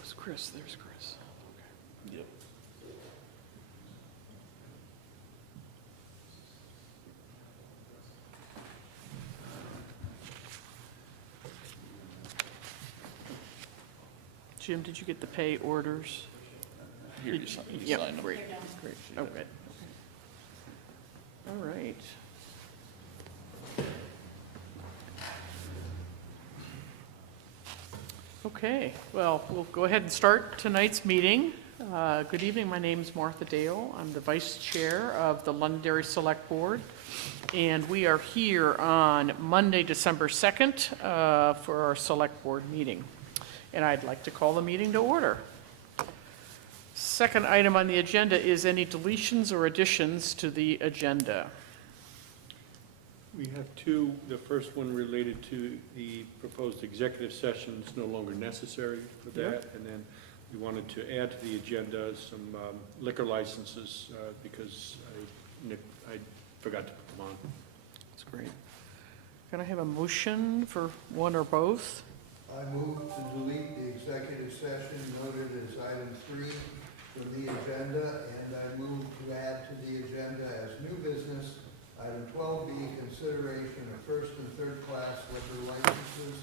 it's Chris. There's Chris. Okay. Yep. Jim, did you get the pay orders? Here, you Yep, sign them. great, great. Oh, good. All right. Okay, well, we'll go ahead and start tonight's meeting. Good evening, my name is Martha Dale. I'm the Vice Chair of the Londonderry Selectboard, and we are here on Monday, December 2nd, for our Select Board meeting. And I'd like to call the meeting to order. Second item on the agenda is any deletions or additions to the agenda. We have two. The first one related to the proposed executive session is no longer necessary for that. Yep. And then we wanted to add to the agenda some liquor licenses because I forgot to put them on. That's great. Can I have a motion for one or both? I move to delete the executive session noted as item 3 from the agenda, and I move to add to the agenda as new business, item 12B, consideration of first and third class liquor licenses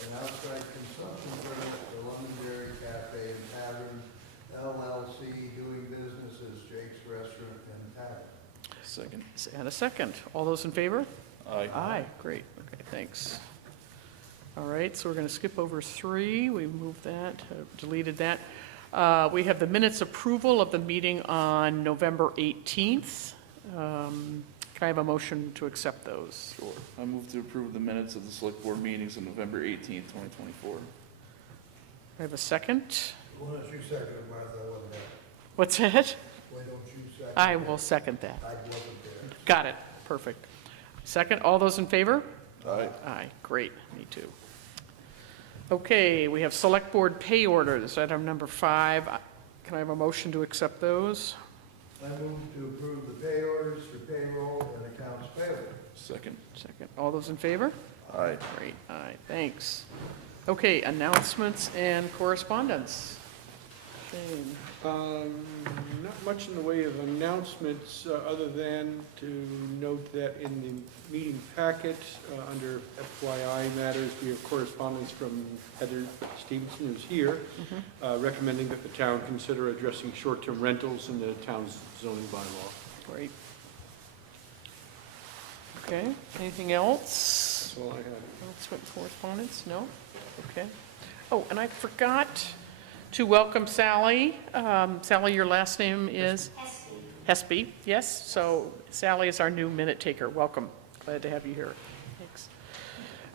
and outside consumption permits for Londonderry Cafe and Tavern, LLC, doing business as Jake's Restaurant and Tavern. Second. And a second. All those in favor? Aye. Aye, great. Okay, thanks. All right, so we're going to skip over 3. We moved that, deleted that. We have the minutes approval of the meeting on November 18th. Can I have a motion to accept those? Sure. I move to approve the minutes of the select board meetings on November 18th, 2024. I have a second. Why don't you second it, Martha? I wasn't there. What's that? Why don't you second I it? will second that. I wasn't there. Got it. Perfect. Second. All those in favor? Aye. Aye, great, me too. Okay, we have select board pay orders, item number 5. Can I have a motion to accept those? I move to approve the pay orders for payroll and accounts payable. Second. Second, all those in favor? Aye. Great, aye, thanks. Okay, announcements and correspondence. Shane. Not much in the way of announcements other than to note that in the meeting packet under FYI matters, we have correspondence from Heather Stevenson, who's here, recommending that the town consider addressing short-term rentals in the town's zoning bylaw. Great. Okay, anything else? That's all I have. Announcement correspondence, no? Okay. Oh, and I forgot to welcome Sally. Sally, your last name is? Hespy, yes. So Sally is our new minute taker. Welcome. Glad to have you here. Thanks.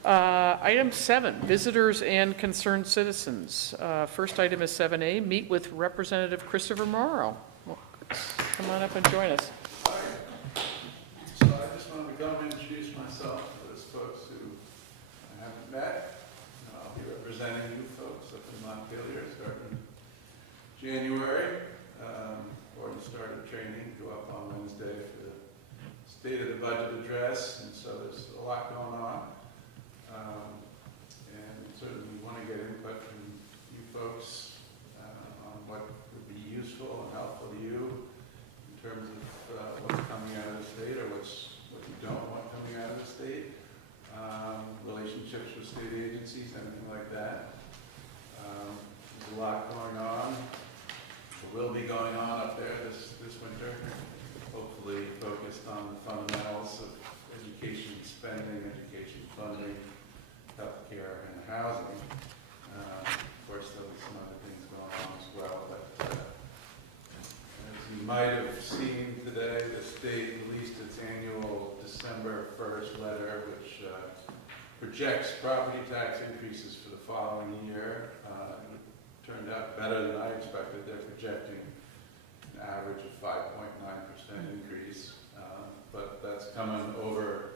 Item 7, visitors and concerned citizens. First item is 7A, meet with Representative Christopher Morrow. Well, come on up and join us. Hi. So I just wanted to come and introduce myself to those folks who I haven't met. I'll be representing you folks up in Montpelier starting January. Already started training, go up on Wednesday for the State of the Budget address, and so there's a lot going on. And certainly we want to get input from you folks on what would be useful and helpful to you in terms of what's coming out of the state or what you don't want coming out of the state, relationships with state agencies, anything like that. There's a lot going on. Will be going on up there this winter, hopefully focused on the fundamentals of education spending, education funding, healthcare, and housing. Of course, there'll be some other things going on as well, but as you might have seen today, the state released its annual December 1st letter, which projects property tax increases for the following year. Turned out better than I expected. They're projecting an average of 5.9% increase, but that's coming over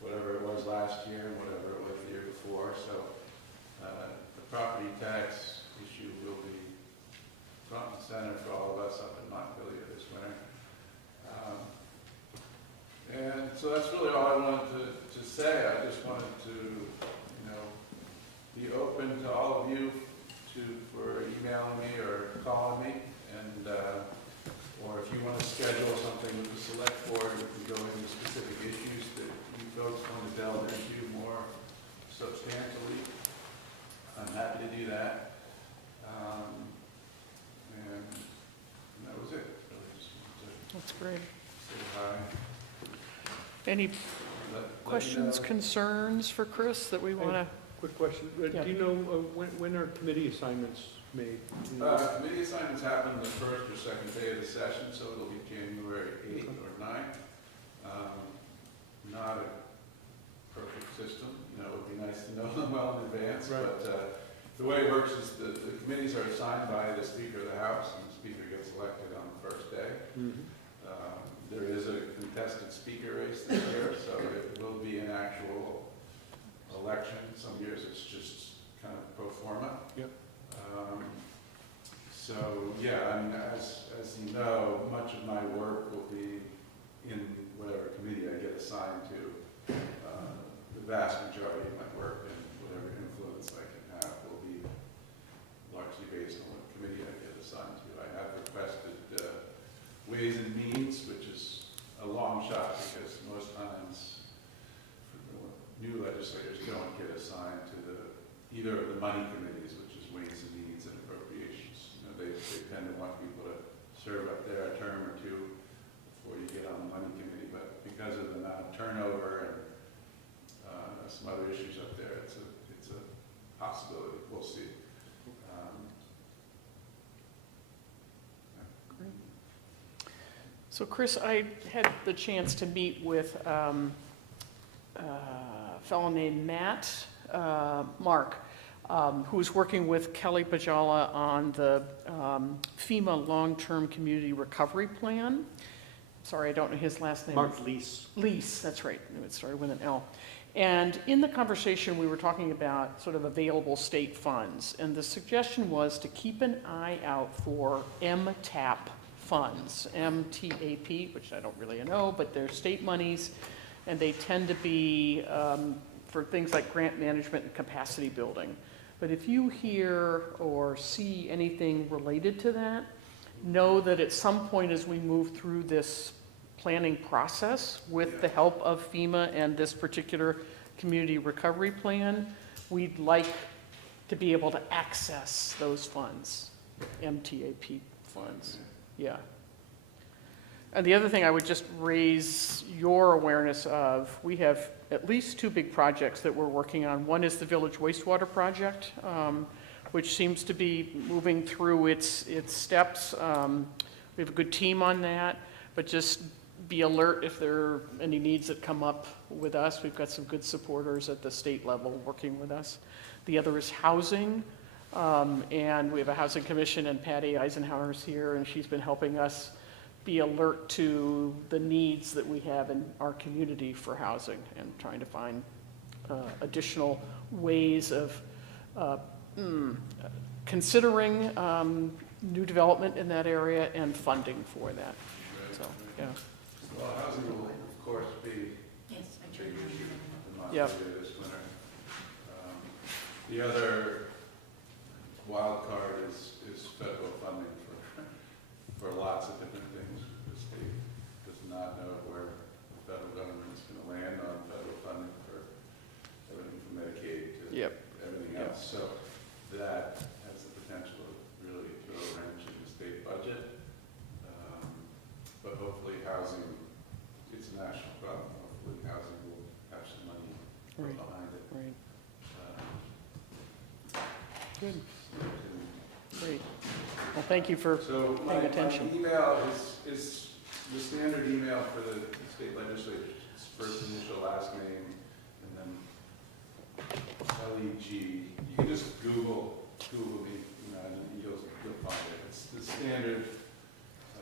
whatever it was last year and whatever it was the year before. So the property tax issue will be front and center for all of us up in Montpelier this winter. And so that's really all I wanted to say. I just wanted to, be open to all of you for email Great. say hi. Any Let me questions, know. concerns for Chris that we want to? Quick question, Yeah. do you know when are committee assignments made? Committee assignments happen the first or second day of the session, so it'll be January 8th or 9th. Not a perfect system, it would be nice to know them well in advance, Right. but the way it works is the committees are assigned by the Speaker of the House, and the Speaker gets elected on the first day. Mhm. There is a contested speaker race this year, so it will be an actual election. Some years it's just kind of pro forma. Yep. So, yeah, I mean, as you know, much of my work will be in whatever committee I get assigned to. The vast majority of my work and whatever influence I can have will be largely based on what committee I get assigned to. I have requested Ways and Means, which is a long shot because most times new legislators don't get assigned to either of the money committees, which is Ways and Means and Appropriations. They tend to want people to serve up there a term or two before you get on the money committee, but because of the amount of turnover and some other issues up there, it's a possibility. We'll see. So Chris, I had the chance to meet with a fellow named Matt Mark, who's working with Kelly Pajala on the FEMA Long-Term Community Recovery Plan. Sorry, I don't know his last name. Mark Lease. Lease, that's right. It started with an L. And in the conversation, we were talking about sort of available state funds. And the suggestion was to keep an eye out for MTAP funds, M-T-A-P, which I don't really know, but they're state monies. And they tend to be for things like grant management and capacity building. But if you hear or see anything related to that, know that at some point as we move through this planning process with the help of FEMA and this particular community recovery plan, we'd like to be able to access those funds, MTAP funds. Yeah. And the other thing I would just raise your awareness of, we have at least two big projects that we're working on. One is the Village Wastewater Project, which seems to be moving through its steps. We have a good team on that, but just be alert if there are any needs that come up with us. We've got some good supporters at the state level working with us. The other is housing, and we have a housing commission, and Patty Eisenhower's here, and she's been helping us be alert to the needs that we have in our community for housing and trying to find additional ways of considering new development in that area and funding for that. So, yeah. Well, housing will, of course, be Yes, I a turned big mine issue on. in Montpelier this winter. The other wild card is federal funding for lots of different things. The state does not know where the federal government is going to land on federal funding for everything from Medicaid to everything else. So that has the potential to really throw a wrench in the state budget. But hopefully housing, it's a national problem. Hopefully housing will have some money put Right. behind it. Right. Good. Great. Well, thank you for So paying attention. my email is the standard email for the state legislature. It's first initial, last name, and then L-E-G. You can just Google me, and you'll find it. It's the standard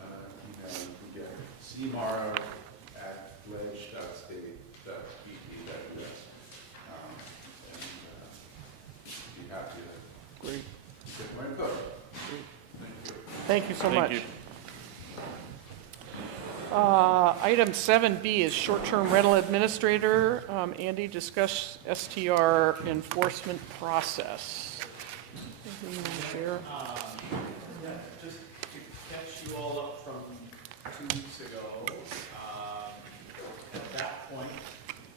email you can get. cmarr@ledge.state.ep.us. Be happy to Great. get more input. Thank you. Thank you so Thank much. you. Item 7B is short-term rental administrator. Andy, discuss STR enforcement process. Anything you want to share? Yeah, just to catch you all up from 2 weeks ago, at that point,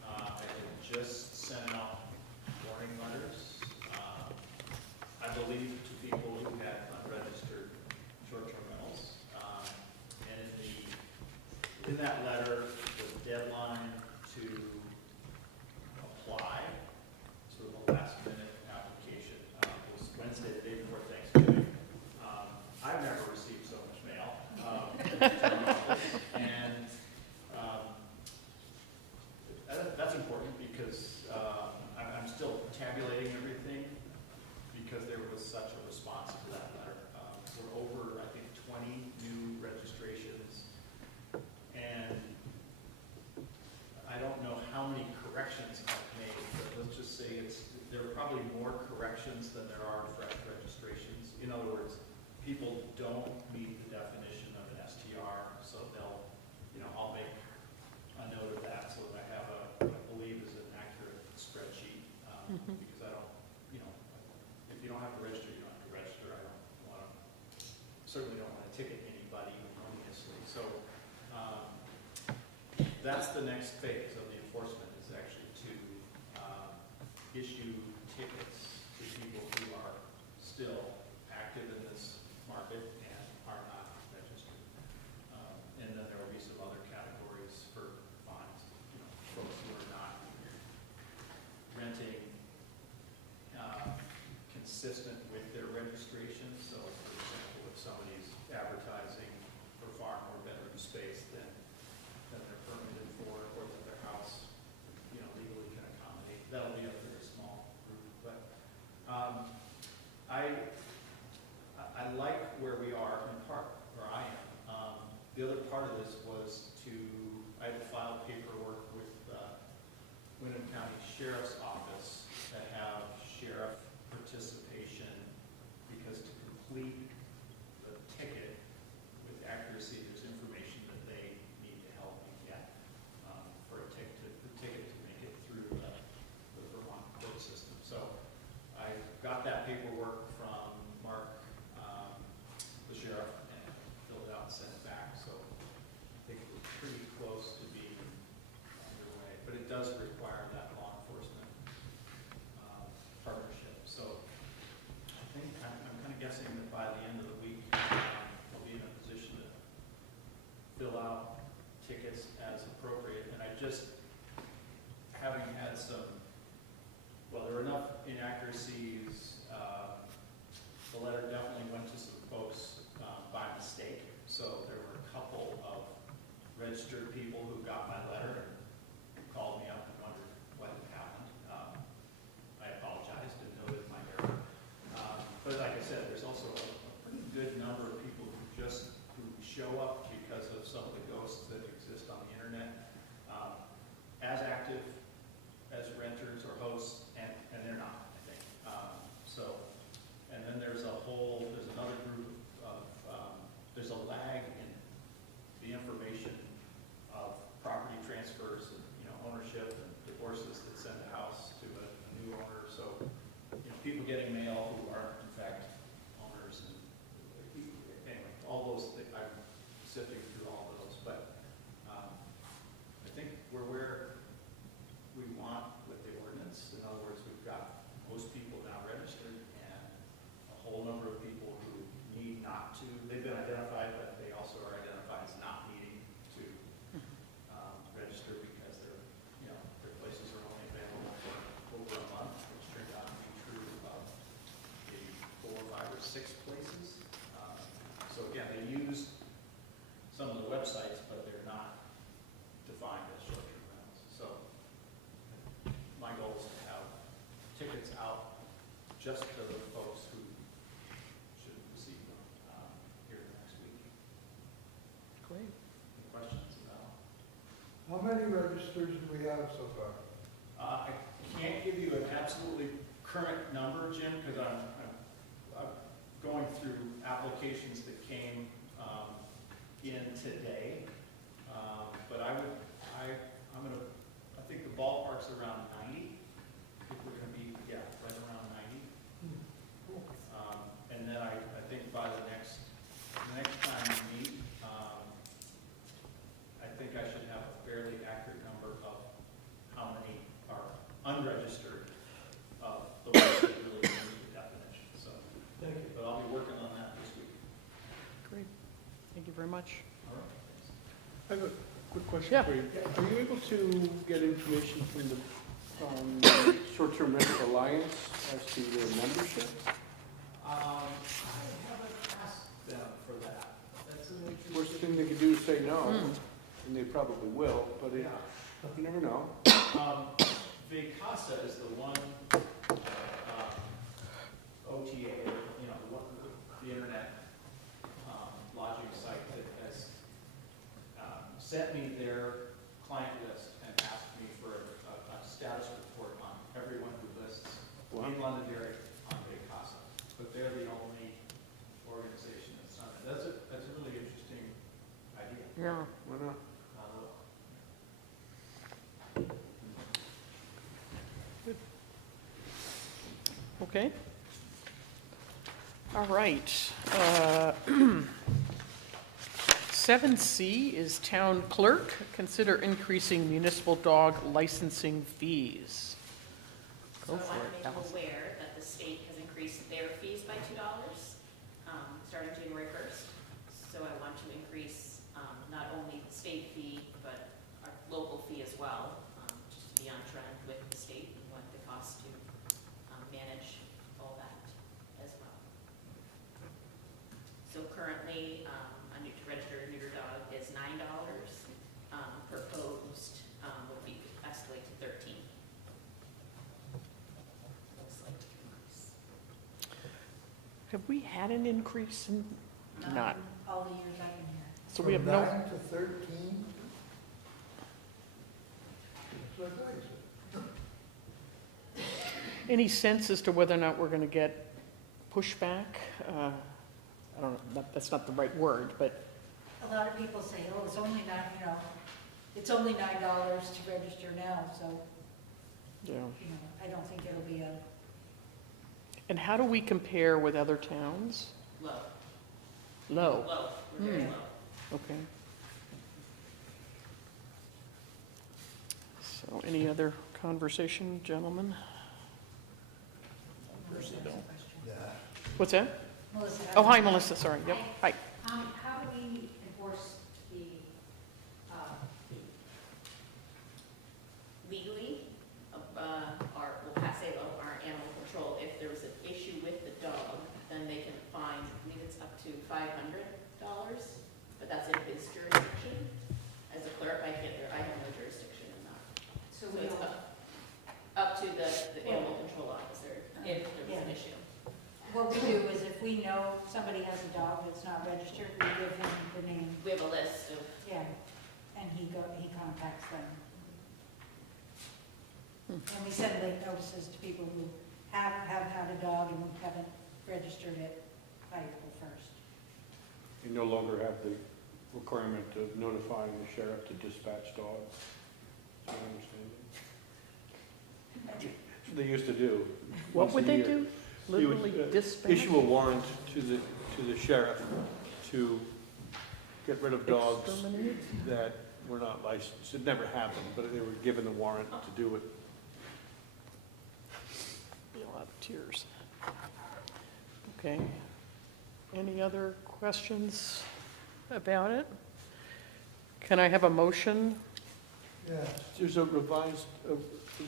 I had just sent out warning letters, I believe, to people who had unregistered short-term rentals. And in the in that letter, the deadline to apply, sort of a last minute application, was Wednesday, the day before Thanksgiving. I've never received so much mail. And that's important because I'm still tabulating everything because there was such a response to that letter. We're over, I think, 20 new registrations. And I don't know how many corrections I've made, but let's just say there are probably more corrections than there are fresh registrations. In other words, people don't meet the definition of an STR, so they'll, I'll make a note of that so that I have what I believe is an accurate spreadsheet, because I don't, if you don't have to register, you don't have to register. I don't want to, certainly don't want to ticket anybody erroneously. So that's the next phase of the enforcement, is actually to issue tickets to people who are still active in this market and are not registered. And then there will be some other categories for fines, folks who are not renting consistent with their registration. So, for example, if somebody's advertising for far more bedroom space than they're permitted for, or that their house, legally can accommodate, that'll be a very small group. But I like where we are, in part, where I am. The other part of this was I had to file paperwork with Wyndham County Sheriff's Office to have sheriff participation, because to complete the ticket with accuracy, there's information that they need to help me get for the ticket to make it through the Vermont court system. So I got that paperwork from Mark, the sheriff, and filled it out and sent it back. So I think it was pretty close to being underway, but it does require that law enforcement partnership. So I think I'm kind of guessing that by the end of the week, we'll be in a position to fill out tickets as appropriate. And I just, having had there were enough inaccuracies. The letter definitely went to some folks by mistake. So there were a couple of registered people who got my letter and called me up and wondered what had happened. I apologize, didn't know it was my error. But like I said, there's also a pretty good number of people who show up because of some of the ghosts that exist on the internet, as active as renters or hosts, and they're not, I think. And then there's another group of, there's a lag in the information of property transfers and, ownership and divorces that send a house to a new owner. So, people getting mail who aren't in fact owners, and anyway, all those things, I'm sifting through all those, but I think we're where we want with the ordinance. In other words, we've got most people now registered and a whole number of people who need not to. They've been identified, but they also are identified as not needing to register because their places are only available for over a month, which turned out to be true of maybe 4, 5, or 6 places. So again, they use some of the websites, but they're not defined as short-term rentals. So my goal is to have tickets out just to the folks who should receive them here next week. Great. Any questions about? How many registers do we have so far? I can't give you an absolutely current number, Jim, because I'm going through applications that came in today. But I think the ballpark's around 90. I think we're going to be, right around 90. And then I think by the next time we meet, I think I should have a fairly accurate number of how many are unregistered of the ones that really need the definition. So, Thank you. but I'll be working on that this week. Great. Thank you very much. All right. Thanks. I have a Quick question Yeah. for you. Are you able to get information from the Short-Term Rental Alliance as to their membership? I haven't asked them for that. That's an interesting. Worst thing they could do is say no, Hmm. and they probably will, but Yeah. you never know. Vacasa is the one, OTA, you know, the internet, lodging site that has, sent me their client list and asked me for a status report on everyone who lists in Londonderry on Vacasa. But they're the only organization that's done it. That's a really interesting idea. Yeah. Why not? Okay. All right. 7C is town clerk. Consider increasing municipal dog licensing fees. So Go I for want it, to make you Allison. aware that the state has increased their fees by $2, starting January 1st. So I want to increase not only the state fee, but our local fee as well, just to be on trend with the state and what the cost to manage all that as well. So currently, to register a neuter dog is $9. Proposed would be escalate to 13. Looks like increase. Have we had an increase in, not, All the years I've been here. so we have no, From 9 to 13? That's what I said. any sense as to whether or not we're going to get pushback? I don't know, that's not the right word, but, A lot of people say, oh, it's only nine, you know, it's only $9 to register now, so, you know. you know, I don't think it'll be a, And how do we compare with other towns? Low. Low, Low, we're very Hmm. low. okay. So any other conversation, gentlemen? Melissa has a question. Yeah. What's that? Melissa has Oh, a hi, question. Melissa, sorry, yep, hi. How do we enforce the, Legally, our, well, PASELO, our animal control, if there was an issue with the dog, then they can fine, I believe it's up to $500, but that's in his jurisdiction. As a clerk, I have no jurisdiction in that. so So we it's don't, up to the animal control officer if there was an Yeah. issue. What we do is if we know somebody has a dog that's not registered, we give him the name, We have a list of, yeah, and he contacts them. And we send late notices to people who have had a dog and haven't registered it by April 1st. You no longer have the requirement of notifying the sheriff to dispatch dogs, is my understanding. They used to do. What once would a they year. do? You would, Literally dispatch? Issue a warrant to the sheriff to get rid of dogs Exterminate? that were not licensed. It never happened, but they were given the warrant to do it. Be a lot of tears. Okay. Any other questions about it? Can I have a motion? Yeah. There's a revised,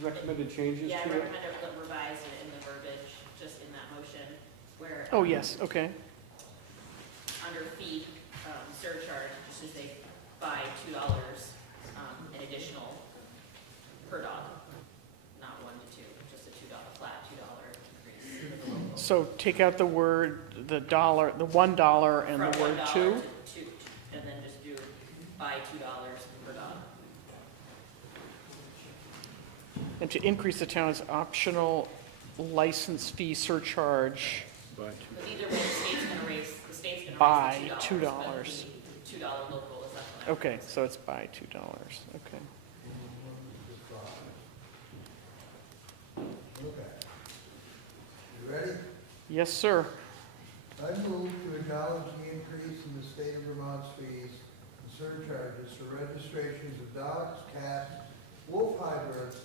recommended changes yeah, I to it? recommend it revise it in the verbiage, just in that motion, where. Oh, yes, okay. Under fee surcharge, just to say by $2, an additional per dog, not 1 to 2, just a $2, flat $2 increase for the local. So take out the word, the dollar, the $1 and From the word $1 two? to 2, and then just do by $2 per dog. And to increase the town's optional license fee surcharge By Because either way, the state's gonna raise the by $2. $2. but the $2 local is up. Okay, so it's by $2, okay. Okay. You ready? Yes, sir. I move to acknowledge the increase in the state of Vermont's fees and surcharges for registrations of dogs, cats, wolf hybrids,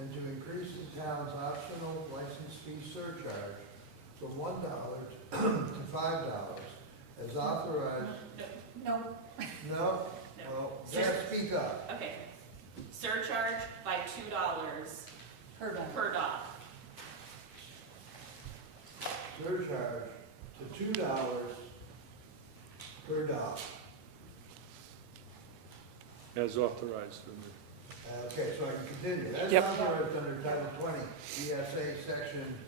and to increase the town's optional license fee surcharge from $1 to $5 as authorized. No, No? Well, better speak up. Okay. Surcharge by $2 Per dog. per dog. Surcharge to $2 per dog. As authorized under. Okay, so I can continue. That's Yep. authorized under Title 20, ESA Section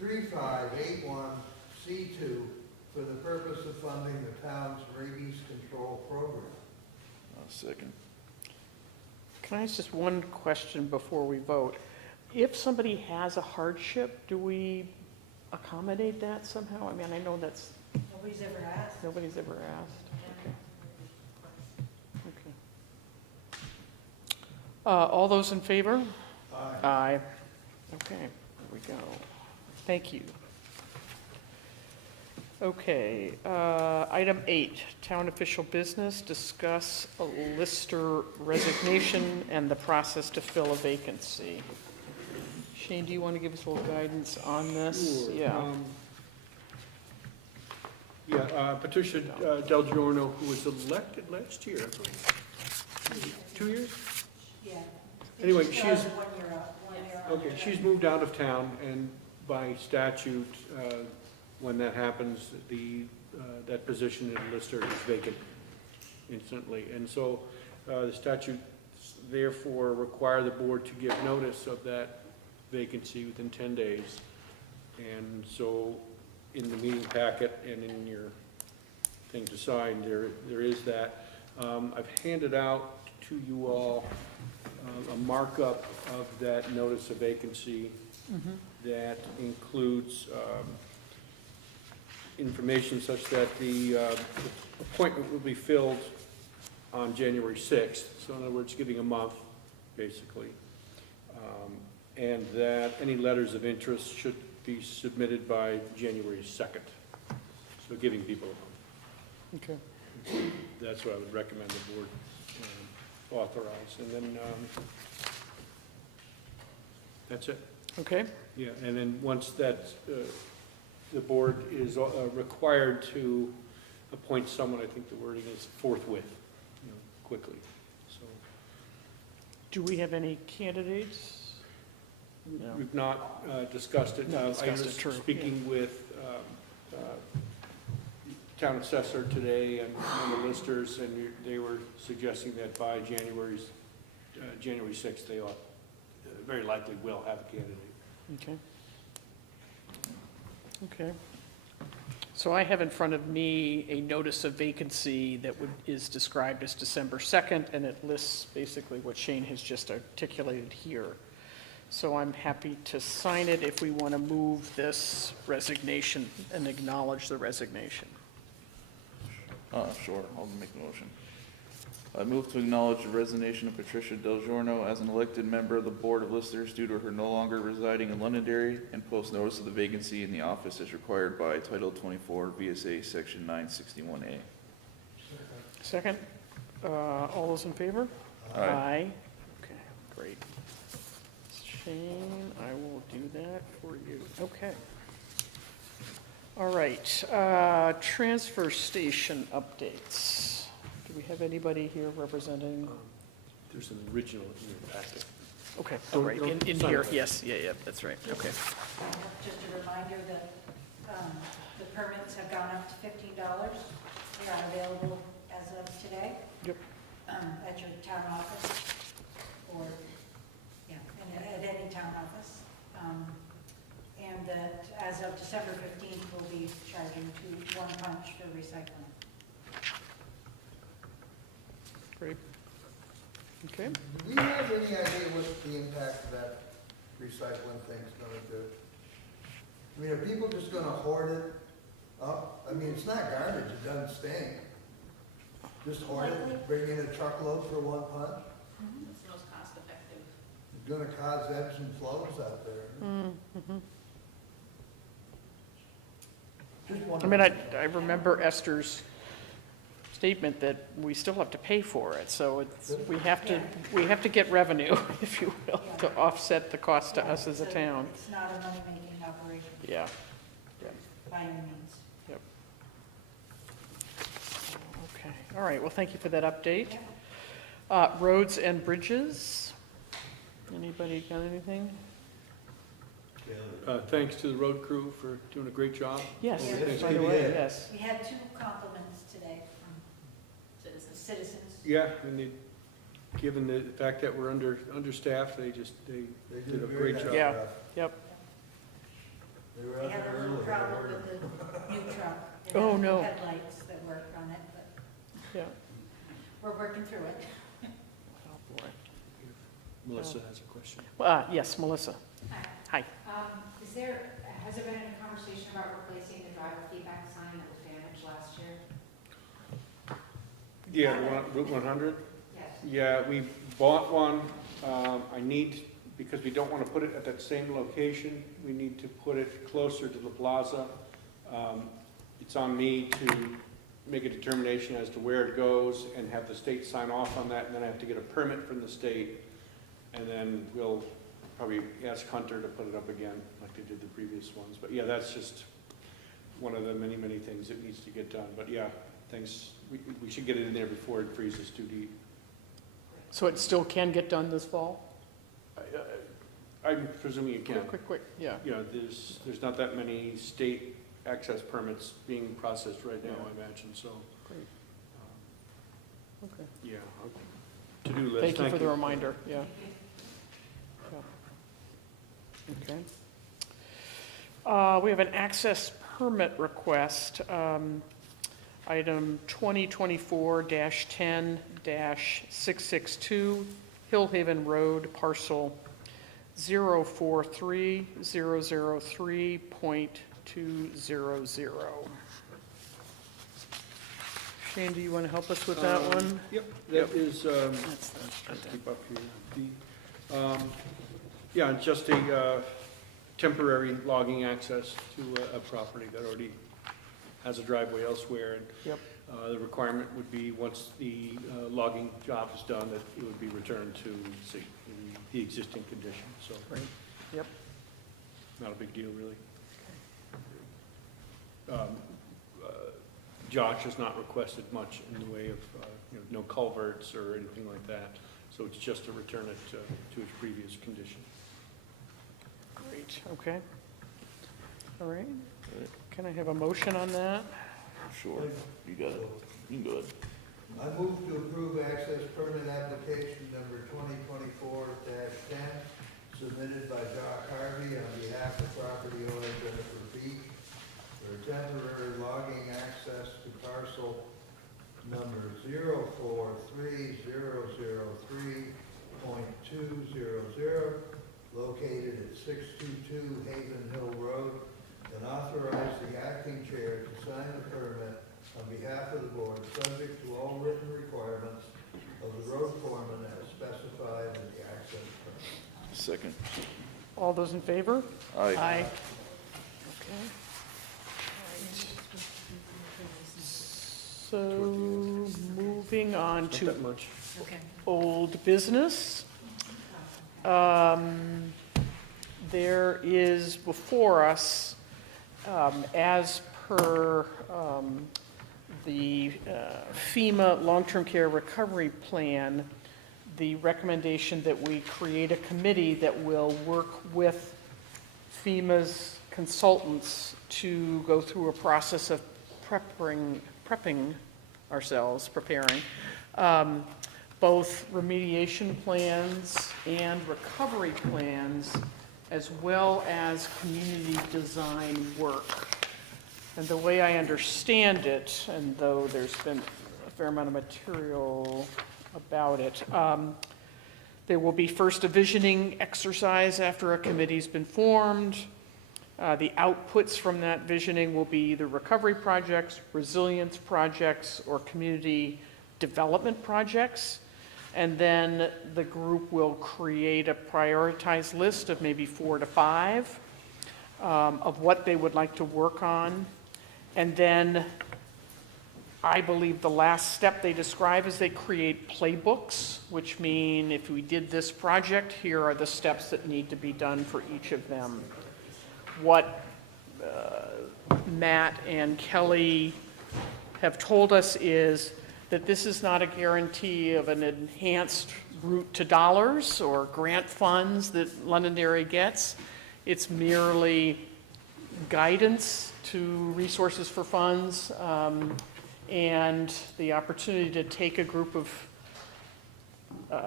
3581C2 for the purpose of funding the town's rabies control program. Second. Can I ask just one question before we vote? If somebody has a hardship, do we accommodate that somehow? I mean, I know that's, Nobody's ever asked. nobody's ever asked. Okay. All those in favor? Aye. Okay, there we go. Thank you. Okay, item 8, town official business, discuss a lister resignation and the process to fill a vacancy. Shane, do you want to give us a little guidance on this? Sure. Yeah. Patricia Del Giorno, who was elected last year, I believe. 2 years? Yeah. Anyway, She she's- does 1 year up, 1 year on. Okay, she's moved out of town, and by statute, when that happens, that position in Lister is vacant instantly. And so the statute therefore require the board to give notice of that vacancy within 10 days. And so in the meeting packet and in your thing to sign, there is that. I've handed out to you all a markup of that notice of vacancy that includes information such that the appointment will be filled on January 6th, so in other words, giving a month, basically. And that any letters of interest should be submitted by January 2nd, so giving people a month. Okay. That's what I would recommend the board authorize, and then that's it. Okay, Yeah, and then once that, the board is required to appoint someone, I think the wording is forthwith, quickly, so. do we have any candidates? No. We've not discussed it. Not discussed I it, true, was speaking with town assessor today and the listers, and they were suggesting that by January 6th, they ought, very likely will have a candidate. Okay. Okay. So I have in front of me a notice of vacancy that is described as December 2nd, and it lists basically what Shane has just articulated here. So I'm happy to sign it if we want to move this resignation and acknowledge the resignation. Sure, I'll make the motion. I move to acknowledge the resignation of Patricia Del Giorno as an elected member of the Board of Listers due to her no longer residing in Londonderry, and post notice of the vacancy in the office as required by Title 24 VSA Section 961A. Second? All those in favor? Aye. Okay, great. Shane, I will do that for you. Okay. All right, transfer station updates. Do we have anybody here representing? There's an original in your packet. Okay, all right, Don't in sign here, it. yes, yeah, that's right, okay. Just a reminder that the permits have gone up to $15. They are available as of today. Yep. At your town office, or, yeah, at any town office. And that as of December 15th, we'll be charging one punch for recycling. Great. Okay. Do we have any idea what the impact of that recycling thing's gonna do? I mean, are people just gonna hoard it up? I mean, it's not garbage, it doesn't stink. Just hoard it, bring in a truckload for one punch? It's the most cost effective. It's gonna cause ebbs and flows out there. Mm-hmm. Just I wondering. mean, I remember Esther's statement that we still have to pay for it, so it's, we have to get revenue, if you will, to offset the cost to us as a town. It's not a money-making operation Yeah. by any means. Yep. Okay, all right, well, thank you for that update. Roads and bridges. Anybody got anything? Thanks to the road crew for doing a great job. Yes, Thanks, by the way, PBA. yes. We had 2 compliments today from Citizens. citizens. Yeah, and given the fact that we're understaffed, they did a great job. Yeah. Yep. They were They out had there a little early. I problem heard with them. the new truck. It Oh, had no. Headlights that worked on it, but Yeah. we're working through it. Oh, boy. Melissa has a question. Yes, Melissa. Hi. Has there been any conversation about replacing the driver feedback sign that was damaged last year? Yeah, Route 100? Yes. Yeah, we bought one. Because we don't want to put it at that same location, we need to put it closer to the plaza. It's on me to make a determination as to where it goes and have the state sign off on that, and then I have to get a permit from the state. And then we'll probably ask Hunter to put it up again, like they did the previous ones. But yeah, that's just one of the many, many things that needs to get done. But yeah, thanks. We should get it in there before it freezes too deep. So it still can get done this fall? I'm presuming you can. Quick, yeah. You know, there's not that many state access permits being processed right now, I imagine, so. Great. Okay. Yeah, okay. To-do list, Thank you for the reminder, yeah. Yeah. Okay. We have an access permit request, item 2024-10-662, Hillhaven Road, parcel 043-003.200. Shane, do you want to help us with that one? Yep, that is, That's the- let's keep up here. Yeah, just a temporary logging access to a property that already has a driveway elsewhere. And Yep. the requirement would be, once the logging job is done, that it would be returned to the existing condition, so. Right. Yep. Not a big deal, really. Josh has not requested much in the way of, no culverts or anything like that, so it's just to return it to its previous condition. Great, okay. All right. Can I have a motion on that? Sure, you got it. You can go ahead. I move to approve access permit application number 2024-10, submitted by Doc Harvey on behalf of property owner Jennifer Beach for temporary logging access to parcel number 043-003.200, located at 622 Haven Hill Road, and authorize the acting chair to sign the permit on behalf of the board, subject to all written requirements of the road foreman as specified in the access permit. Second. All those in favor? Aye. Aye. Okay. So, moving on Not to that much. Okay. old business. There is before us, as per the FEMA Long-Term Care Recovery Plan, the recommendation that we create a committee that will work with FEMA's consultants to go through a process of preparing both remediation plans and recovery plans, as well as community design work. And the way I understand it, and though there's been a fair amount of material about it, there will be first a visioning exercise after a committee's been formed. The outputs from that visioning will be either recovery projects, resilience projects, or community development projects. And then the group will create a prioritized list of maybe 4 to 5 of what they would like to work on. And then I believe the last step they describe is they create playbooks, which mean if we did this project, here are the steps that need to be done for each of them. What Matt and Kelly have told us is that this is not a guarantee of an enhanced route to dollars or grant funds that Londonderry gets. It's merely guidance to resources for funds, and the opportunity to take a group of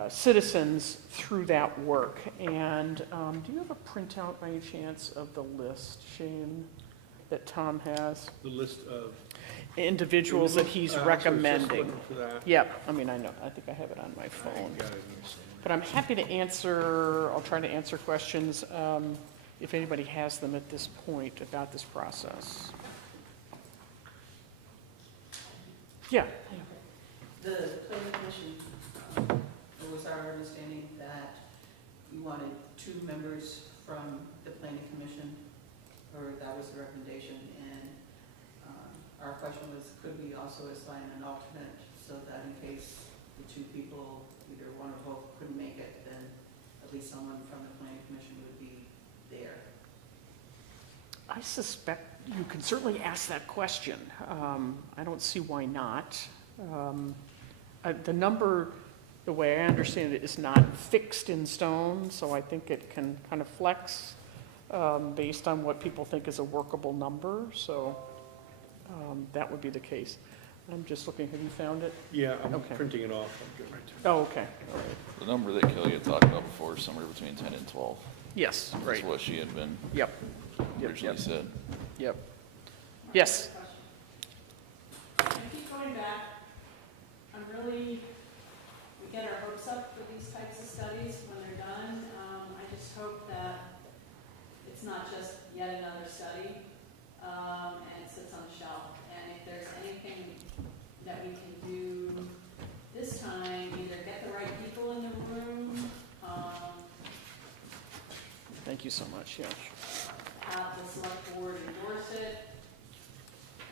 citizens through that work. And do you have a printout by any chance of the list, Shane, that Tom has? The list of. Individuals that he's I was just recommending. looking for that. Yep, I mean, I know, I think I have it on my I phone. got it here somewhere. But I'm happy to answer, I'll try to answer questions if anybody has them at this point about this process. Yeah, The planning commission, it was our understanding that you wanted 2 members from the planning commission, or that was the recommendation, and our question was, could we also assign an alternate, so that in case the 2 people, either one or both, couldn't make it, then at least someone from the planning commission would be there. I suspect you can certainly ask that question. I don't see why not. The number, the way I understand it, is not fixed in stone, so I think it can kind of flex based on what people think is a workable number, so that would be the case. I'm just looking, have you found it? Yeah, I'm Okay. printing it off. I'm good right there. Oh, okay, all right. The number that Kelly had talked about before is somewhere between 10 and 12. Yes, right, That's what she had been yep, yep, originally yep, said. yep. Yes, I keep going back, we get our hopes up for these types of studies when they're done. I just hope that it's not just yet another study, and it sits on the shelf. And if there's anything that we can do this time, either get the right people in the room, thank you so much, yeah. have the select board endorse it,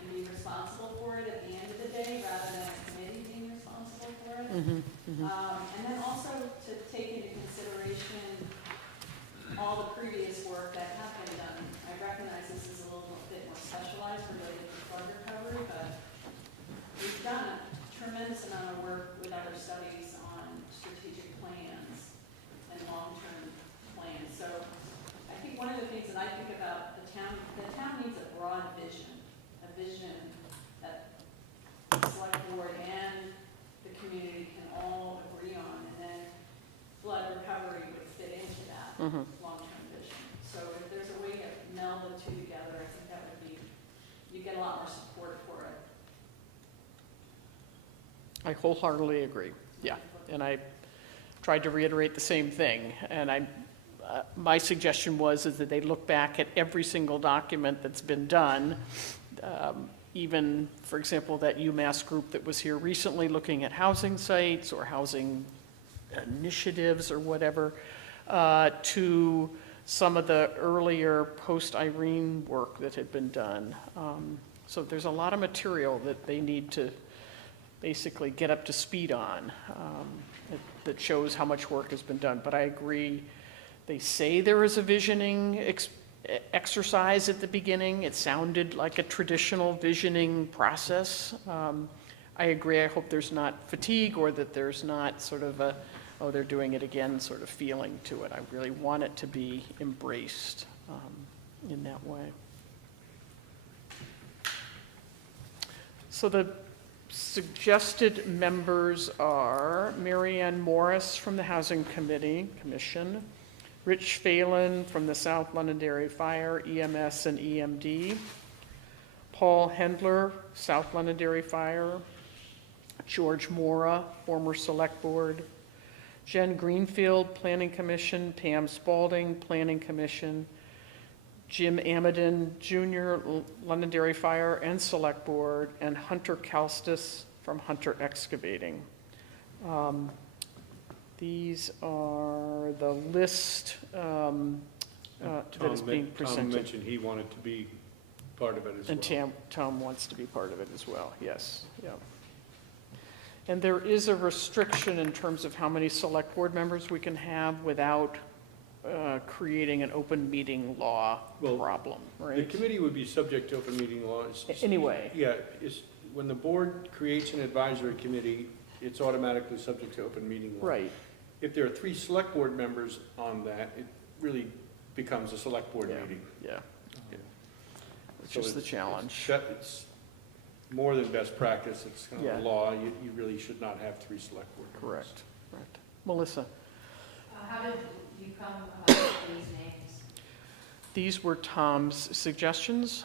and be responsible for it at the end of the day, rather than a committee being responsible for it. And then also to take into consideration all the previous work that has been done. I recognize this is a little bit more specialized related to flood recovery, but we've done a tremendous amount of work with other studies on strategic plans and long-term plans. So I think one of the things that I think about the town needs a broad vision, a vision that the select board and the community can all agree on, and then flood recovery would fit into that long-term vision. So if there's a way to meld the 2 together, I think that would be, you get a lot more support for it. I wholeheartedly agree, yeah. And I tried to reiterate the same thing. And my suggestion is that they look back at every single document that's been done, even, for example, that UMass group that was here recently looking at housing sites or housing initiatives or whatever, to some of the earlier post-Irene work that had been done. So there's a lot of material that they need to basically get up to speed on that shows how much work has been done. But I agree, they say there is a visioning exercise at the beginning. It sounded like a traditional visioning process. I agree, I hope there's not fatigue or that there's not sort of a, oh, they're doing it again sort of feeling to it. I really want it to be embraced in that way. So the suggested members are Marianne Morris from the Housing Commission, Rich Phelan from the South Londonderry Fire, EMS and EMD, Paul Hendler, South Londonderry Fire, George Mora, former Select Board, Jen Greenfield, Planning Commission, Pam Spalding, Planning Commission, Jim Amadon Jr., Londonderry Fire and Select Board, and Hunter Kalstis from Hunter Excavating. These are the list that is being presented. Tom mentioned he wanted to be part of it as well. And Tom wants to be part of it as well, yes, yeah. And there is a restriction in terms of how many select board members we can have without creating an open meeting law Well, problem, The right? committee would be subject to open meeting laws. Anyway. Yeah, when the board creates an advisory committee, it's automatically subject to open meeting law. Right, If there are 3 select board members on that, it really becomes a select board Yeah. meeting. yeah, which So is the it's- challenge. It's more than best practice, it's kind of Yeah. a law, you really should not have 3 select board members. Correct, correct. Melissa? How did you come about these names? These were Tom's suggestions.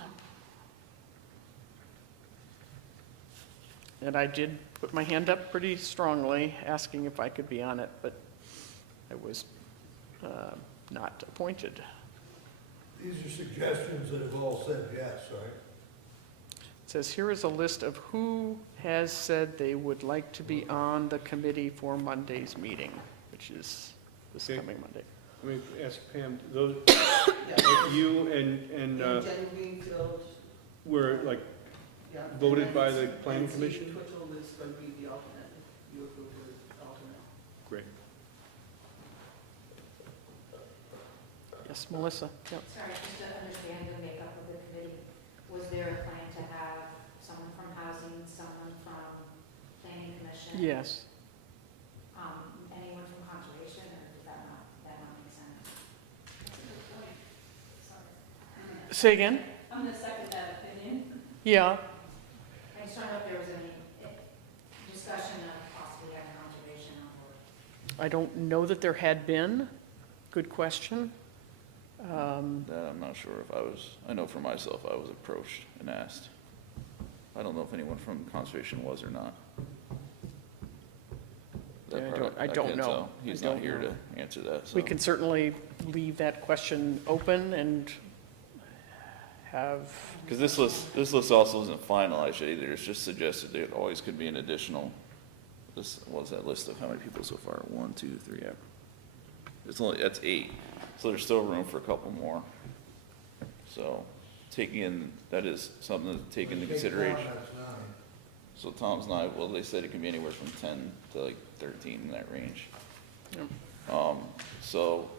And I did put my hand up pretty strongly, asking if I could be on it, but I was not appointed. These are suggestions that have all said yes, right? It says, here is a list of who has said they would like to be on the committee for Monday's meeting, which is this Okay. coming Monday. Let me ask Pam, those, Yeah. you and Jen Greenfield, were like yeah. voted and by then the planning Steve commission? Twitchell is going to be the alternate, if you approve the alternate. Great. Yes, Melissa? Yep. Sorry, just to understand the makeup of the committee, was there a plan to have someone from housing, someone from planning commission? Yes. Anyone from conservation, or does that not make sense? Sorry. Say again? I'm gonna second that opinion. Yeah. I just don't know if there was any discussion of possibly having conservation on board. I don't know that there had been. Good question. That I'm not sure if I know for myself, I was approached and asked. I don't know if anyone from conservation was or not. That Yeah, part I don't can't know. tell. He's I not don't here know. to answer that, so. We can certainly leave that question open and have, Because this list also isn't finalized yet either, it's just suggested there always could be an additional, this was that list of how many people so far, 1, 2, 3, yeah. That's 8, so there's still room for a couple more. So, that is something to take into consideration. That's 9. So Tom's not, well, they said it can be anywhere from 10 to like 13 in that range. Yep. So,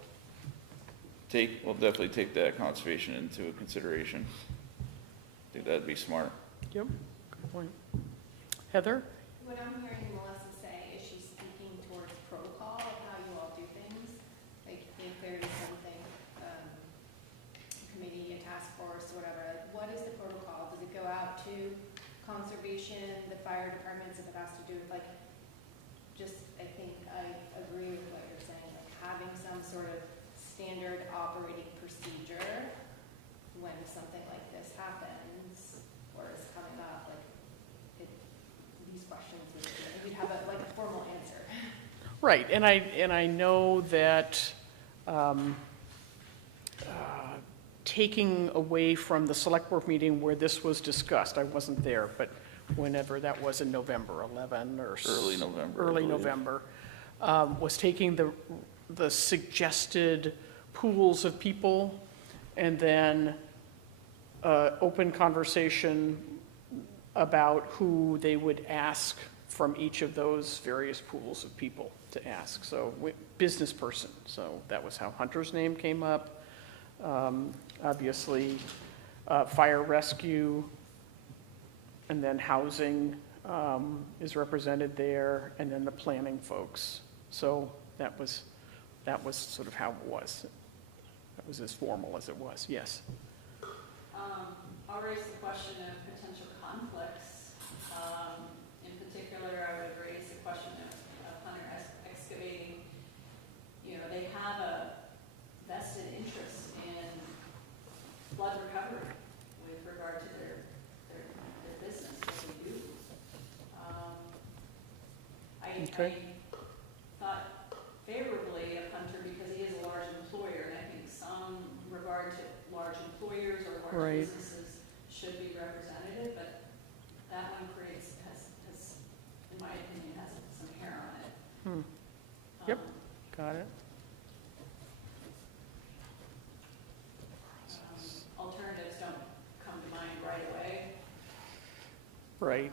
we'll definitely take that conservation into consideration. I think that'd be smart. yep, good point. Heather? What I'm hearing Melissa say is she's speaking towards protocol of how you all do things. Like if there's something, committee, a task force, whatever, like what is the protocol? Does it go out to conservation, the fire departments, if it has to do with like, just, I think I agree with what you're saying, like having some sort of standard operating procedure when something like this happens or is coming up, like these questions, you'd have like a formal answer. Right, and I know that taking away from the select board meeting where this was discussed, I wasn't there, but whenever that was in November, 11 or. Early November, I Early believe. November, was taking the suggested pools of people and then open conversation about who they would ask from each of those various pools of people to ask. So business person, so that was how Hunter's name came up. Obviously, fire rescue, and then housing is represented there, and then the planning folks. So that was sort of how it was. That was as formal as it was, yes. I'll raise the question of potential conflicts. In particular, I would raise the question of Hunter Excavating. You know, they have a vested interest in flood recovery with regard to their business, what they do. Okay. I thought favorably of Hunter because he is a large employer, and I think some regard to large employers or large Right. businesses should be represented, but that one has, in my opinion, has some hair on it. Yep. Um, Got it. Alternatives don't come to mind right away. Right.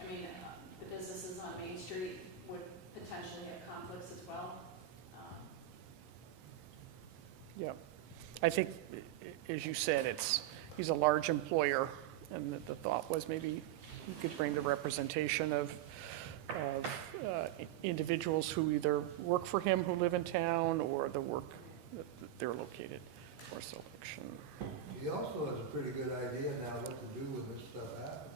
I mean, the businesses on Main Street would potentially have conflicts as well. Yep. I think, as you said, he's a large employer, and the thought was maybe he could bring the representation of individuals who either work for him, who live in town, or the work that they're located for selection. He also has a pretty good idea now what to do when this stuff happens.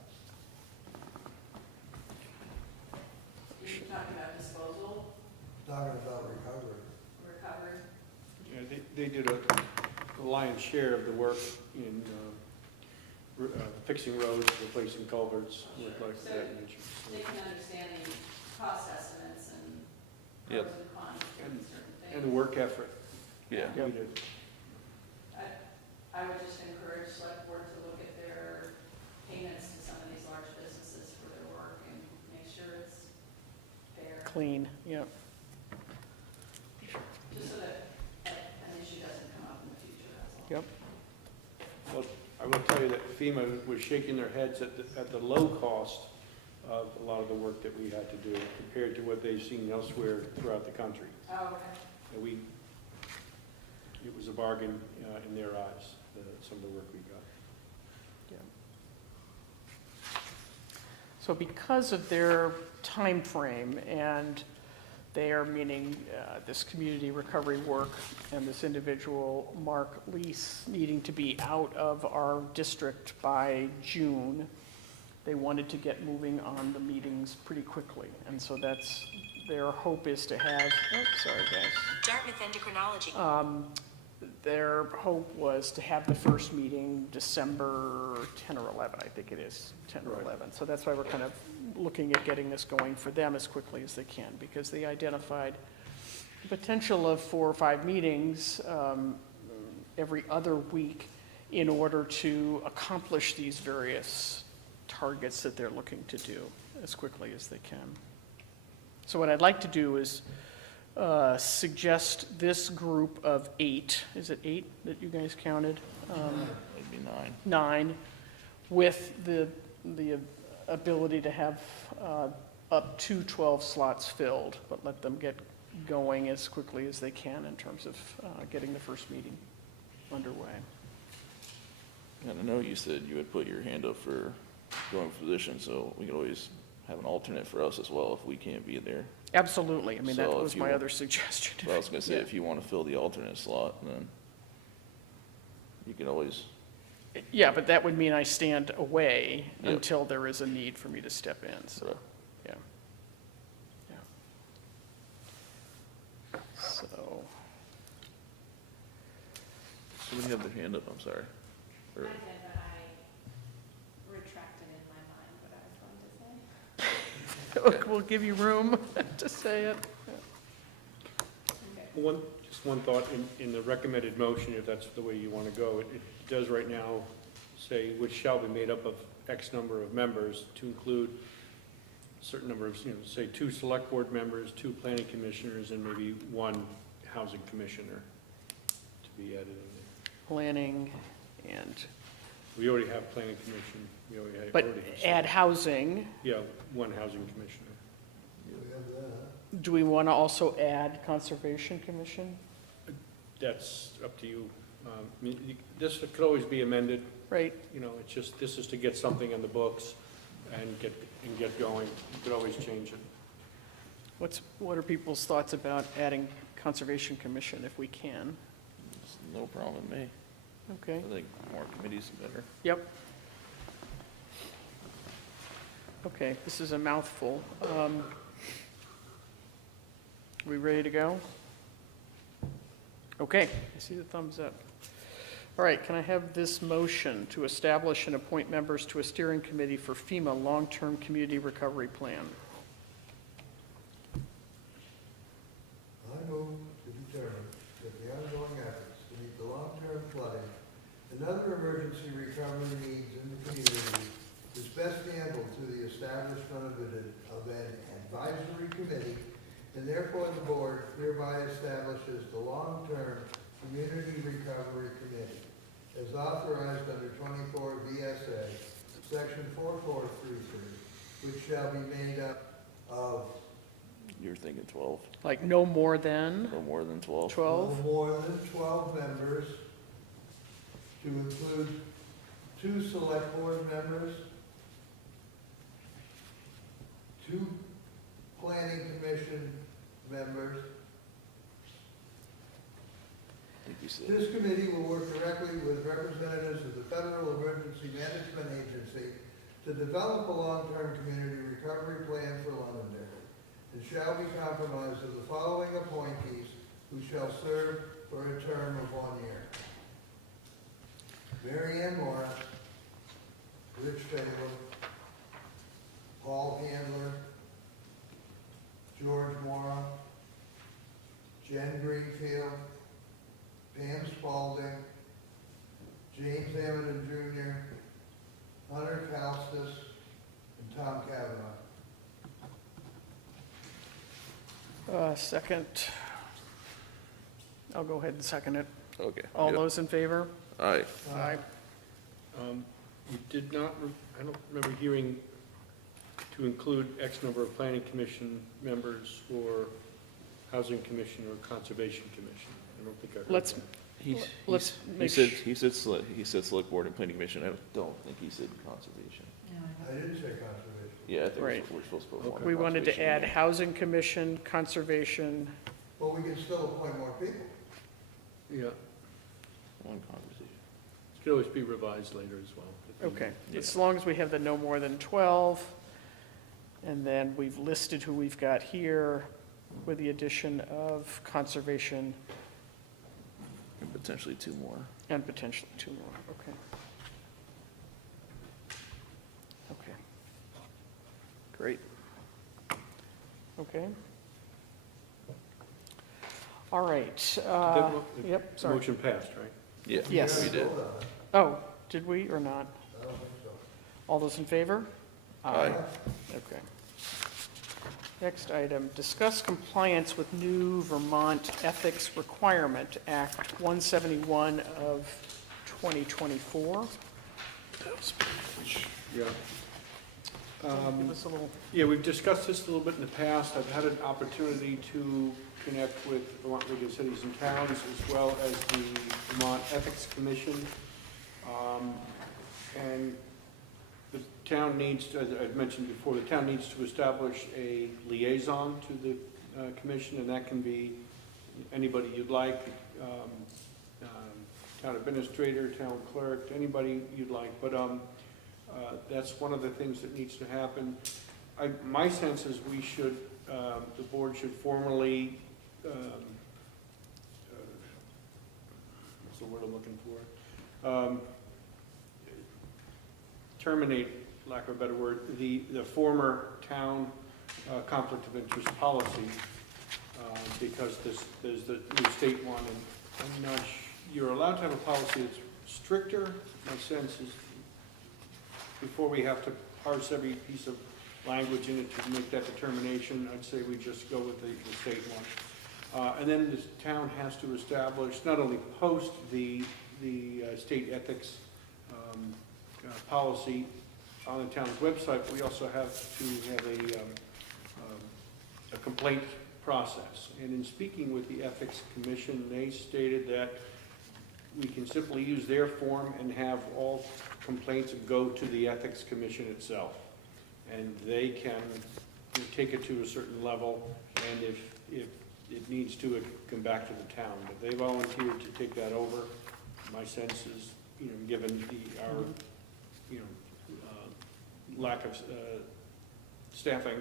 You're talking about disposal, Talking about recovery. recovery? Yeah, they did a lion's share of the work in fixing roads, replacing culverts, work like that nature. They can understand the cost estimates and Yep. pros and cons of certain things. And the work effort. Yeah. We did. I would just encourage select board to look at their payments to some of these large businesses for their work and make sure it's fair, Clean, yep. just so that an issue doesn't come up in the future, that's all. Yep. Well, I will tell you that FEMA was shaking their heads at the low cost of a lot of the work that we had to do compared to what they've seen elsewhere throughout the country. Oh, okay. And it was a bargain in their eyes, some of the work we got. So because of their time frame, and they are meaning this community recovery work and this individual, Mark Lease, needing to be out of our district by June, they wanted to get moving on the meetings pretty quickly. And so that's, their hope is to have, sorry guys. Dartmouth Endocrinology. Their hope was to have the first meeting December 10 or 11, I think it is, 10 or 11. So that's why we're kind of looking at getting this going for them as quickly as they can, because they identified the potential of 4 or 5 meetings every other week in order to accomplish these various targets that they're looking to do as quickly as they can. So what I'd like to do is suggest this group of 8, is it 8 that you guys counted? It'd be 9. 9, with the ability to have up to 12 slots filled, but let them get going as quickly as they can in terms of getting the first meeting underway. And I know you said you would put your hand up for going position, so we could always have an alternate for us as well if we can't be there. Absolutely, I mean, that So if was you my want- other suggestion. But I was gonna say, Yeah. if you want to fill the alternate slot, then you can always, Yeah, but that would mean I stand away Yep. until there is a need for me to step in, so, Right. yeah. Yeah. So, somebody have their hand up, I'm sorry. I Or- did, but I retracted in my mind what I was going to say. we'll give you room to say it. Okay. Just one thought in the recommended motion, if that's the way you want to go, it does right now say, which shall be made up of X number of members, to include a certain number of, say 2 select board members, 2 planning commissioners, and maybe 1 housing commissioner to be added in there. Planning and, We already have planning commission, we already have. but add housing. Yeah, 1 housing commissioner. We have that. Do we want to also add Conservation Commission? That's up to you. This could always be amended, Right, it's just, this is to get something in the books and get going. You could always change it. what are people's thoughts about adding Conservation Commission if we can? It's no problem with me. Okay, I think more committees are better. yep. Okay, this is a mouthful. We ready to go? Okay, I see the thumbs up. All right, can I have this motion to establish and appoint members to a steering committee for FEMA Long-Term Community Recovery Plan? I move to determine that the ongoing efforts to meet the long-term flooding and other emergency recovery needs in the community is best handled through the establishment of an advisory committee, and therefore the board hereby establishes the long-term community recovery committee as authorized under 24 VSA, section 4433, which shall be made up of You're thinking 12, Like no more than no more than 12? 12? no more than 12 members, to include 2 select board members, 2 planning commission members. I think you said. This committee will work directly with representatives of the Federal Emergency Management Agency to develop a long-term community recovery plan for Londonderry. It shall be comprised of the following appointees who shall serve for a term of 1 year. Mary Ann Morris, Rich Taylor, Paul Handler, George Morrow, Jen Greenfield, Pam Spalding, James Ammon Jr., Hunter Calstus, and Tom Kavanaugh. Second. I'll go ahead and second it. Okay. All Yep. those in favor? Aye. Aye. You did not, I don't remember hearing to include X number of planning commission members for housing commission or conservation commission. I don't think I heard Let's- that. Let's He make said, su- he said select board and planning commission. I don't think he said conservation. No, I I don't. didn't say conservation. Yeah, I think Right. we're supposed to put one. We wanted to conservation add in. housing commission, conservation. Well, we can still appoint more people. Yeah, One conversation. it could always be revised later as well. if we Okay, need. as long as we have the no more than 12. And then we've listed who we've got here with the addition of conservation And potentially 2 more. and potentially 2 more. Okay. Okay. Great. Okay. All right. The Yep, sorry. Motion passed, right? Yeah. Yes. We did. Vote on it. Oh, did we or not? I don't think so. All those in favor? Aye. Okay. Next item, discuss compliance with new Vermont Ethics Requirement Act 171 of 2024. Yeah. Give us a little, Yeah, we've discussed this a little bit in the past. I've had an opportunity to connect with Vermont League of Cities and Towns as well as the Vermont Ethics Commission. And the town needs, to, as I've mentioned before, the town needs to establish a liaison to the commission, and that can be anybody you'd like, town administrator, town clerk, anybody you'd like. But that's one of the things that needs to happen. My sense is we should, the board should formally, what's the word I'm looking for? Terminate, lack of a better word, the former town conflict of interest policy, because there's the new state one, and I'm not, you're allowed to have a policy that's stricter. My sense is, before we have to parse every piece of language in it to make that determination, I'd say we just go with the state one. And then the town has to establish, not only post the state ethics policy on the town's website, but we also have to have a complaint process. And in speaking with the Ethics Commission, they stated that we can simply use their form and have all complaints go to the Ethics Commission itself. And they can take it to a certain level, and if it needs to, it can come back to the town. But they volunteered to take that over. My sense is, given our lack of staffing,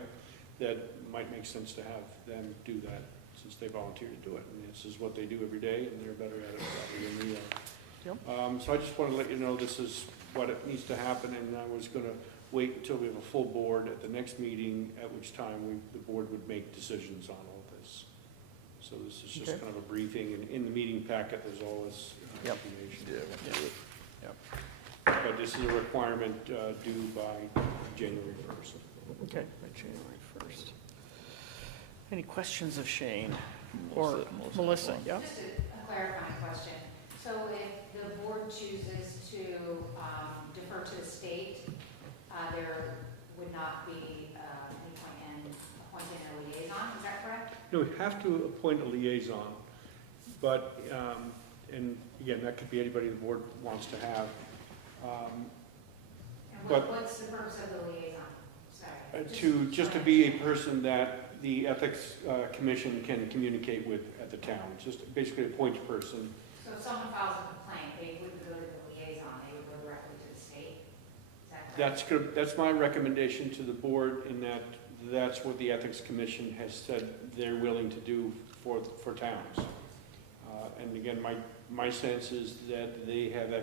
that might make sense to have them do that, since they volunteered to do it. And this is what they do every day, and they're better at it probably than we are. So I just want to let you know this is what it needs to happen, and I was going to wait until we have a full board at the next meeting, at which time the board would make decisions on all of this. So this is just Okay. kind of a briefing, and in the meeting packet, there's all this Yep. information. Yeah, we'll do it. But this is a requirement due by January 1st. okay, by January 1st. Any questions of Shane Melissa- or Melissa? Yeah? Just a clarifying question. So if the board chooses to defer to the state, there would not be any point in appointing a liaison, is that correct? No, we have to appoint a liaison, but, and again, that could be anybody the board wants to have. And But- what's the purpose of the liaison? Sorry. just to be a person that the Ethics Commission can communicate with at the town, just basically a point person. So if someone files a complaint, they wouldn't go to the liaison, they would go directly to the state? Is that correct? That's good, that's my recommendation to the board, in that that's what the Ethics Commission has said they're willing to do for towns. And again, my sense is that they have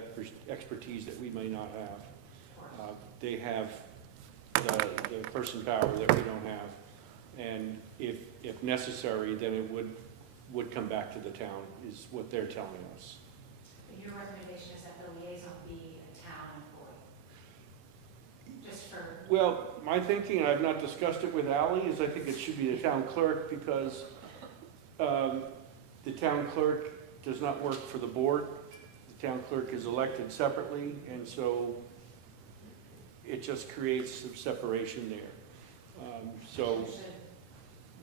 expertise that we may not have. They have the person power that we don't have. And if necessary, then it would come back to the town, is what they're telling us. But your recommendation is that the liaison be a town employee? Just for... Well, my thinking, and I've not discussed it with Ally, is I think it should be the town clerk, because the town clerk does not work for the board. The town clerk is elected separately, and so it just creates some separation there. So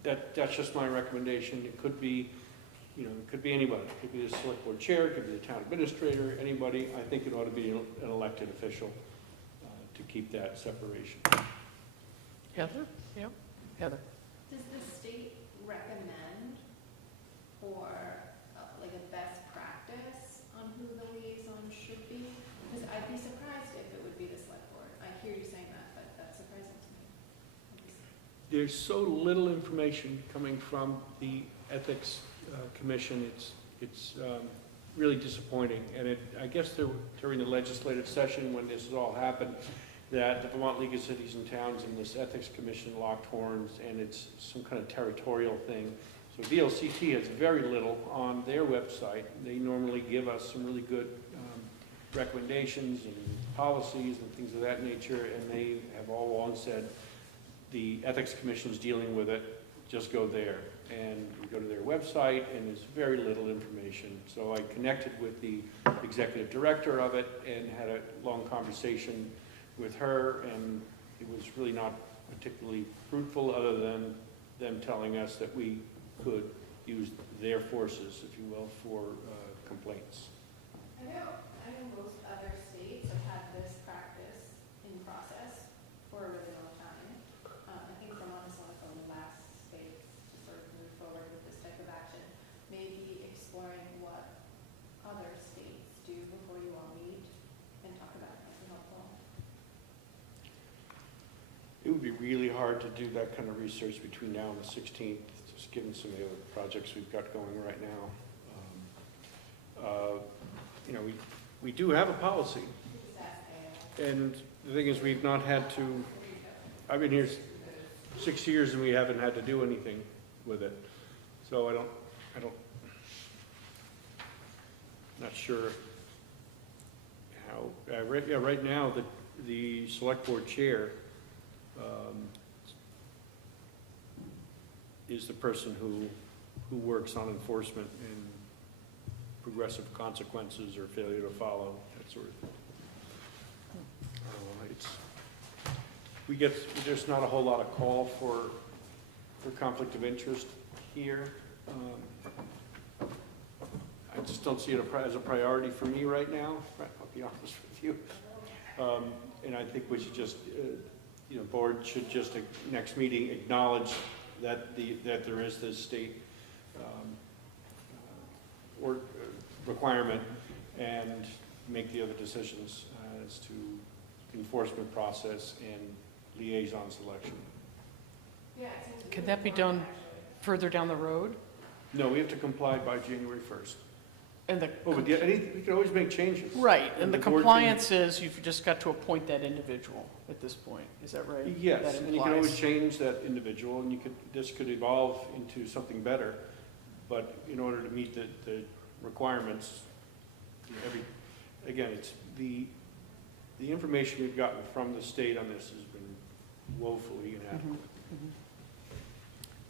that's just my recommendation. It could be, it could be anybody. It could be the select board chair, it could be the town administrator, anybody. I think it ought to be an elected official to keep that separation. Heather? Yep, Heather. Does the state recommend or like a best practice on who the liaison should be? Because I'd be surprised if it would be the select board. I hear you saying that, but that's surprising to me. There's so little information coming from the Ethics Commission. It's really disappointing. And I guess during the legislative session when this has all happened, that the Vermont League of Cities and Towns and this Ethics Commission locked horns, and it's some kind of territorial thing. So VLCT has very little on their website. They normally give us some really good recommendations and policies and things of that nature, and they have all along said the Ethics Commission is dealing with it, just go there. And you go to their website, and there's very little information. So I connected with the executive director of it and had a long conversation with her, and it was really not particularly fruitful, other than them telling us that we could use their forces, if you will, for complaints. I know most other states have had this practice in process for a really long time. I think Vermont is one of the last states to sort of move forward with this type of action. Maybe exploring what other states do before you all meet and talk about it might be helpful. It would be really hard to do that kind of research between now and the 16th, just given some of the other projects we've got going right now. We do have a policy, and the thing is, we've not had to, I've been here 6 years and we haven't had to do anything with it. So I don't, not sure how, right now, the select board chair is the person who works on enforcement and progressive consequences or failure to follow, that sort of thing. There's not a whole lot of call for conflict of interest here. I just don't see it as a priority for me right now, I'll be honest with you. And I think we should just, board should just, next meeting, acknowledge that there is this state or requirement, and make the other decisions as to enforcement process and liaison selection. Yeah, it seems Can that be done further down the road? No, we have to comply by January 1st. And the, Oh, but we can always make changes. right, and the the board can- compliance is you've just got to appoint that individual at this point, is that right? Yes, That and you can always implies- change that individual, and this could evolve into something better. But in order to meet the requirements, again, it's the information we've gotten from the state on this has been woefully inadequate. Mhm.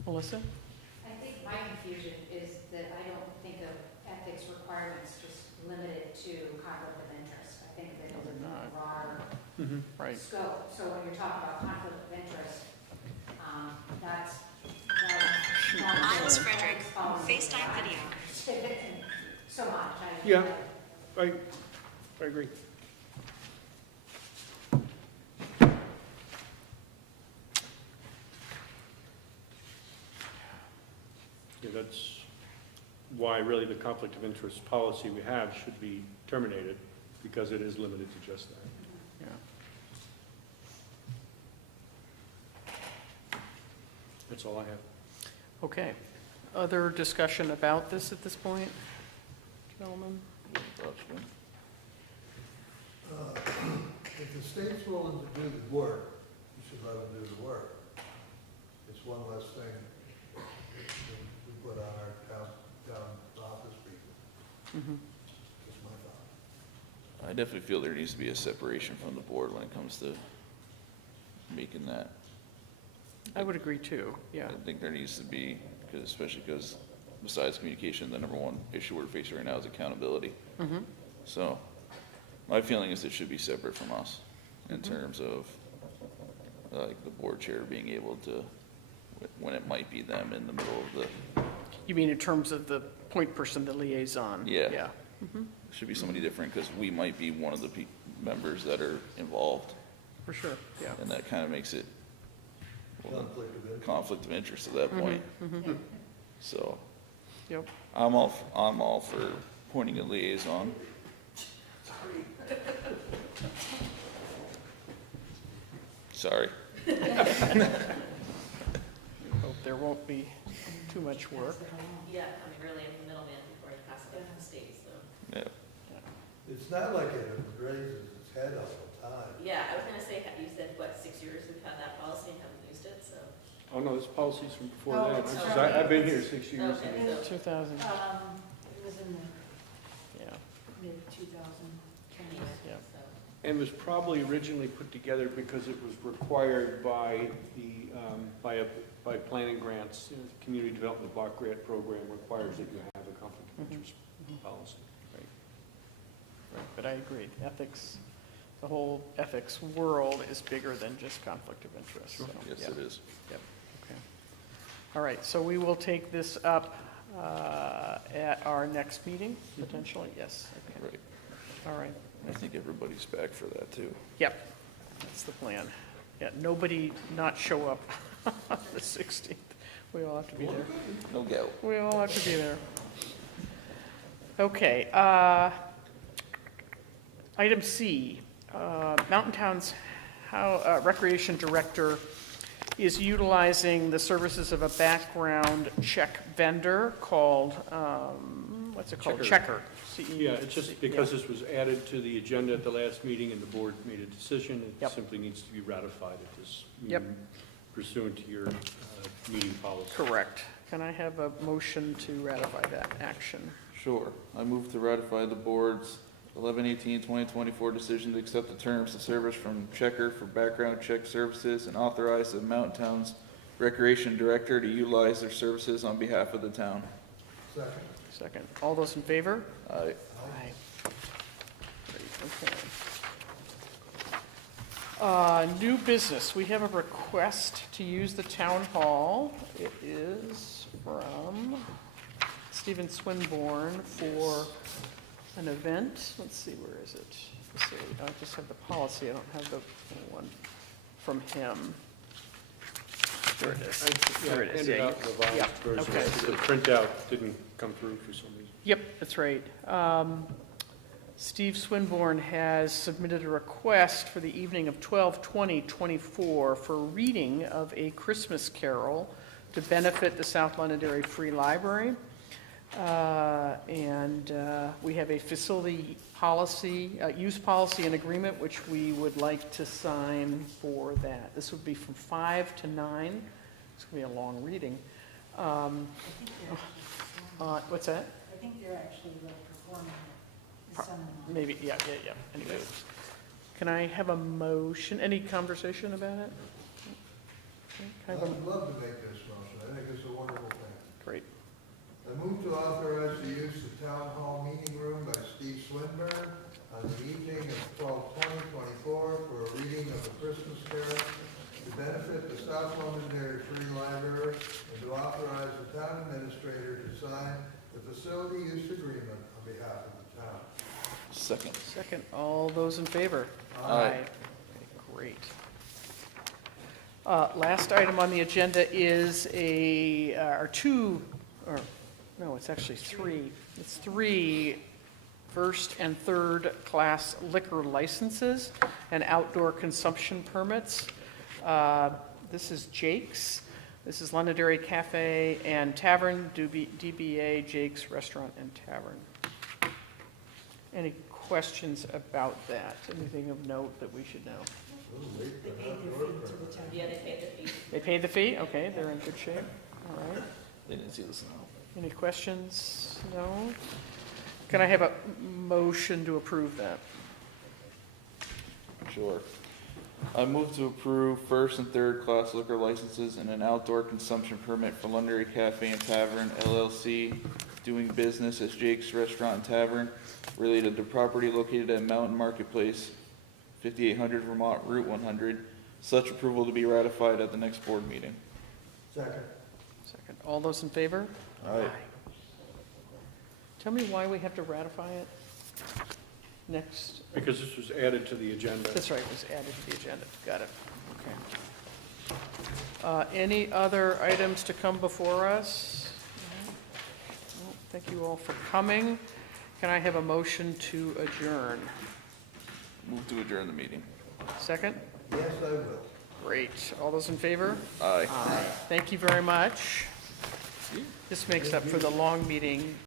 Melissa? I think my confusion is that I don't think of ethics requirements just limited to conflict of interest. I think that No, it's they're a not. broader Right. scope. So when you're talking about conflict of interest, that's Miles Frederick, FaceTime video. So much. Yeah. I agree. that's why really the conflict of interest policy we have should be terminated, because it is limited to just that. Yeah. That's all I have. Okay. Other discussion about this at this point, gentlemen? If the state's willing to do the work, you should let them do the work. It's one less thing we put on our town office people. Mhm. Just my thought. I definitely feel there needs to be a separation from the board when it comes to making that. I would agree too, yeah. I think there needs to be, especially because besides communication, the number one issue we're facing right now is accountability. Mhm. So my feeling is it should be separate from us in terms of like the board chair being able to, when it might be them in the middle of the, You mean in terms of the point person, the liaison? Yeah. Yeah. it should be somebody different because we might be one of the members that are involved. For sure, yeah. And that kind of makes it well, Conflict of interest. conflict of interest at that point. So Yep. I'm all for appointing a liaison. Sorry. Hope there won't be too much work. Yeah, I mean, really, I'm the middleman before I pass it up to the state, so. Yeah. It's not like it raises its head all the time. Yeah, I was gonna say, you said, what, 6 years we've had that policy and haven't used it, so. Oh, no, this policy's from before Oh, that. it's Because from- I've been here 6 years. Okay. and- 2000, It was in the yeah, mid-2010s. yeah. So, And was probably originally put together because it was required by the, by planning grants. You know, the Community Development Block Grant Program requires that you have a conflict of interest policy. Right, but I agree, ethics, the whole ethics world is bigger than just conflict of interest. So, Yes, yeah. it is. Yep, okay. All right, so we will take this up at our next meeting, potentially, yes, okay, Right. all right. I think everybody's back for that too. Yep, that's the plan. Yeah, nobody not show up on the 16th. We all have to be there. No doubt. We all have to be there. Okay, item C, Mountain Town's Recreation Director is utilizing the services of a background check vendor called, what's it called? Checker. C-E- Yeah, it's just because yeah. this was added to the agenda at the last meeting and the board made a decision, it Yep. simply needs to be ratified at this Yep. meeting pursuant to your meeting policy. Correct. Can I have a motion to ratify that action? Sure. I move to ratify the board's 11/18/2024 decision to accept the terms of service from Checker for background check services and authorize the Mountain Town's Recreation Director to utilize their services on behalf of the town. Second. Second. All those in favor? Aye. Aye. Great, okay. New business, we have a request to use the town hall. It is from Stephen Swinburne for an event. Let's see, where is it? Facility. I just have the policy, I don't have the one from him. There it is. There it is, Handed yeah. out the revised Yeah, version. okay. The printout didn't come through for some reason. Yep, that's right. Steve Swinburne has submitted a request for the evening of 12/20/24 for a reading of A Christmas Carol to benefit the South Londonderry Free Library. And we have a facility policy, use policy and agreement, which we would like to sign for that. This would be from 5 to 9. It's going to be a long reading. I think they're actually What's that? I think they're actually performing the son-in-law. Maybe, yeah. Anyway, can I have a motion? Any conversation about it? Okay, I can I have a- would love to make this motion. I think it's a wonderful thing. Great. I move to authorize the use of town hall meeting room by Steve Swinburne on the evening of 12/20/24 for a reading of the Christmas Carol to benefit the South Londonderry Free Library and to authorize the town administrator to sign the facility use agreement on behalf of the town. Second. Second, all those in favor? Aye. Okay, great. Last item on the agenda is our two or, no, it's actually three. It's three first and third class liquor licenses and outdoor consumption permits. This is Jake's. This is Londonderry Cafe and Tavern, DBA Jake's Restaurant and Tavern. Any questions about that? Anything of note that we should know? They paid their fee to the town. Yeah, they paid the fee. They paid the fee? Okay, they're in good shape. All right. They didn't see this now. Any questions? No? Can I have a motion to approve that? Sure. I move to approve first and third class liquor licenses and an outdoor consumption permit for Londonderry Cafe and Tavern LLC, doing business as Jake's Restaurant and Tavern, related to property located at Mountain Marketplace, 5800 Vermont Route 100. Such approval to be ratified at the next board meeting. Second. Second. All those in favor? Aye. Tell me why we have to ratify it next. Because this was added to the agenda. That's right, it was added to the agenda. Got it. Okay. Any other items to come before us? No? Well, thank you all for coming. Can I have a motion to adjourn? Move to adjourn the meeting. Second? Yes, I will. Great. All those in favor? Aye. Thank you very much. This makes up for the long meeting